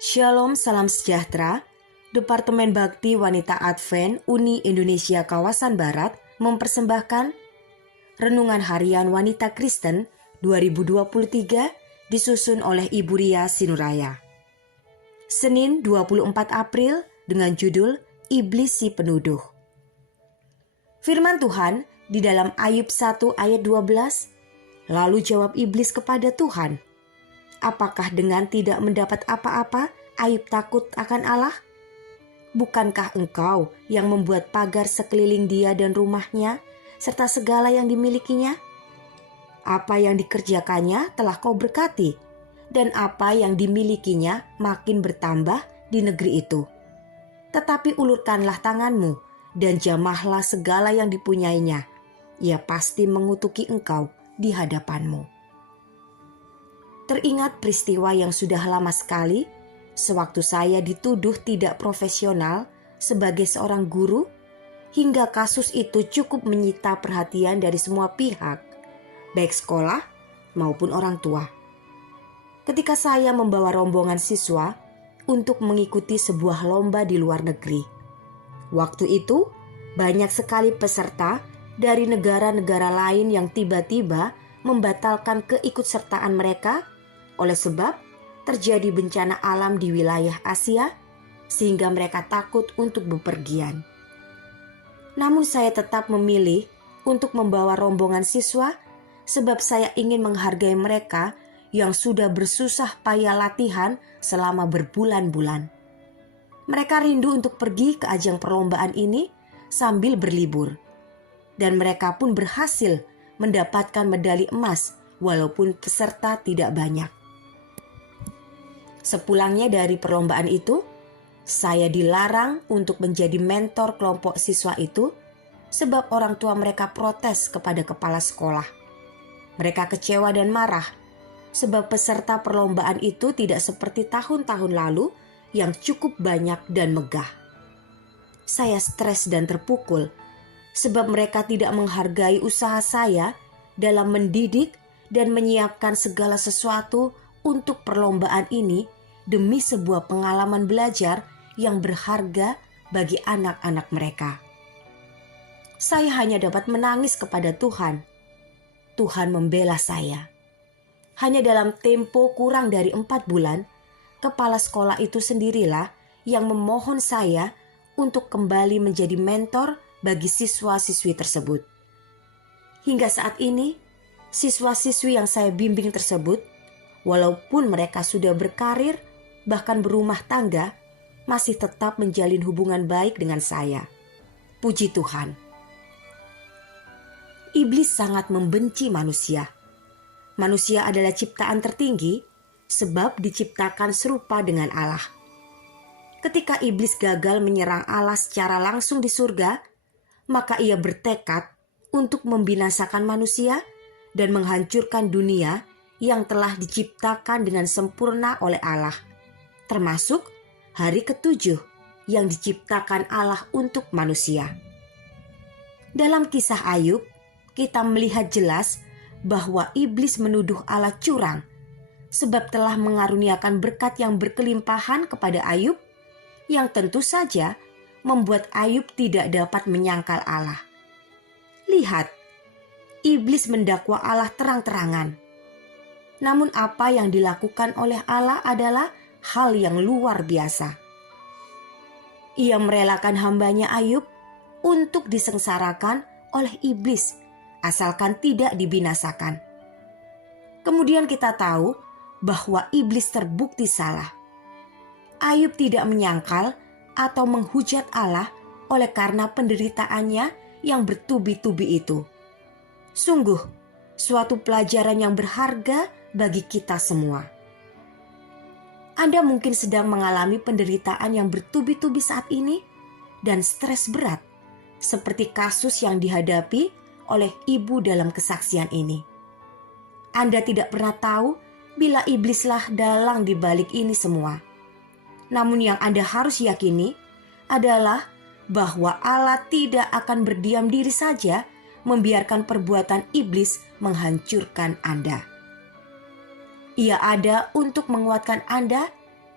Shalom, salam sejahtera. Departemen Bakti Wanita Advent Uni Indonesia Kawasan Barat mempersembahkan Renungan Harian Wanita Kristen 2023 disusun oleh Ibu Ria Sinuraya. Senin 24 April dengan judul Iblis si Penuduh. Firman Tuhan di dalam Ayub 1 ayat 12, lalu jawab iblis kepada Tuhan, apakah dengan tidak mendapat apa-apa Ayub takut akan Allah? Bukankah engkau yang membuat pagar sekeliling dia dan rumahnya, serta segala yang dimilikinya? Apa yang dikerjakannya telah kau berkati, dan apa yang dimilikinya makin bertambah di negeri itu. Tetapi ulurkanlah tanganmu, dan jamahlah segala yang dipunyainya. Ia pasti mengutuki engkau di hadapanmu. Teringat peristiwa yang sudah lama sekali, sewaktu saya dituduh tidak profesional sebagai seorang guru, hingga kasus itu cukup menyita perhatian dari semua pihak, baik sekolah maupun orang tua. Ketika saya membawa rombongan siswa untuk mengikuti sebuah lomba di luar negeri. Waktu itu, banyak sekali peserta dari negara-negara lain yang tiba-tiba membatalkan keikutsertaan mereka oleh sebab terjadi bencana alam di wilayah Asia sehingga mereka takut untuk bepergian. Namun saya tetap memilih untuk membawa rombongan siswa sebab saya ingin menghargai mereka yang sudah bersusah payah latihan selama berbulan-bulan. Mereka rindu untuk pergi ke ajang perlombaan ini sambil berlibur. Dan mereka pun berhasil mendapatkan medali emas walaupun peserta tidak banyak. Sepulangnya dari perlombaan itu, saya dilarang untuk menjadi mentor kelompok siswa itu sebab orang tua mereka protes kepada kepala sekolah. Mereka kecewa dan marah sebab peserta perlombaan itu tidak seperti tahun-tahun lalu yang cukup banyak dan megah. Saya stres dan terpukul sebab mereka tidak menghargai usaha saya dalam mendidik dan menyiapkan segala sesuatu untuk perlombaan ini demi sebuah pengalaman belajar yang berharga bagi anak-anak mereka. Saya hanya dapat menangis kepada Tuhan. Tuhan membela saya. Hanya dalam tempo kurang dari 4 bulan, kepala sekolah itu sendirilah yang memohon saya untuk kembali menjadi mentor bagi siswa-siswi tersebut. Hingga saat ini, siswa-siswi yang saya bimbing tersebut, walaupun mereka sudah berkarir, bahkan berumah tangga, masih tetap menjalin hubungan baik dengan saya. Puji Tuhan. Iblis sangat membenci manusia. Manusia adalah ciptaan tertinggi sebab diciptakan serupa dengan Allah. Ketika iblis gagal menyerang Allah secara langsung di surga, maka ia bertekad untuk membinasakan manusia dan menghancurkan dunia yang telah diciptakan dengan sempurna oleh Allah, termasuk hari ke-7 yang diciptakan Allah untuk manusia. Dalam kisah Ayub, kita melihat jelas bahwa iblis menuduh Allah curang sebab telah mengaruniakan berkat yang berkelimpahan kepada Ayub yang tentu saja membuat Ayub tidak dapat menyangkal Allah. Lihat, iblis mendakwa Allah terang-terangan. Namun apa yang dilakukan oleh Allah adalah hal yang luar biasa. Ia merelakan hambanya Ayub untuk disengsarakan oleh iblis asalkan tidak dibinasakan. Kemudian kita tahu bahwa iblis terbukti salah. Ayub tidak menyangkal atau menghujat Allah oleh karena penderitaannya yang bertubi-tubi itu. Sungguh, suatu pelajaran yang berharga bagi kita semua. Anda mungkin sedang mengalami penderitaan yang bertubi-tubi saat ini dan stres berat, seperti kasus yang dihadapi oleh ibu dalam kesaksian ini. Anda tidak pernah tahu bila iblislah dalang di balik ini semua. Namun yang Anda harus yakini adalah bahwa Allah tidak akan berdiam diri saja membiarkan perbuatan iblis menghancurkan Anda. Ia ada untuk menguatkan Anda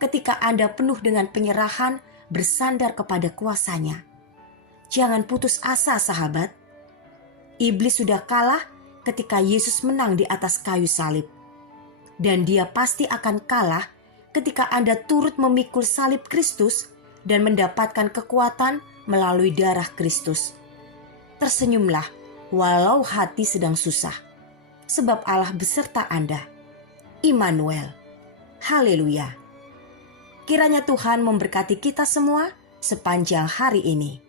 ketika Anda penuh dengan penyerahan bersandar kepada kuasanya. Jangan putus asa, sahabat. Iblis sudah kalah ketika Yesus menang di atas kayu salib. Dan dia pasti akan kalah ketika Anda turut memikul salib Kristus dan mendapatkan kekuatan melalui darah Kristus. Tersenyumlah walau hati sedang susah, sebab Allah beserta Anda. Immanuel. Haleluya. Kiranya Tuhan memberkati kita semua sepanjang hari ini.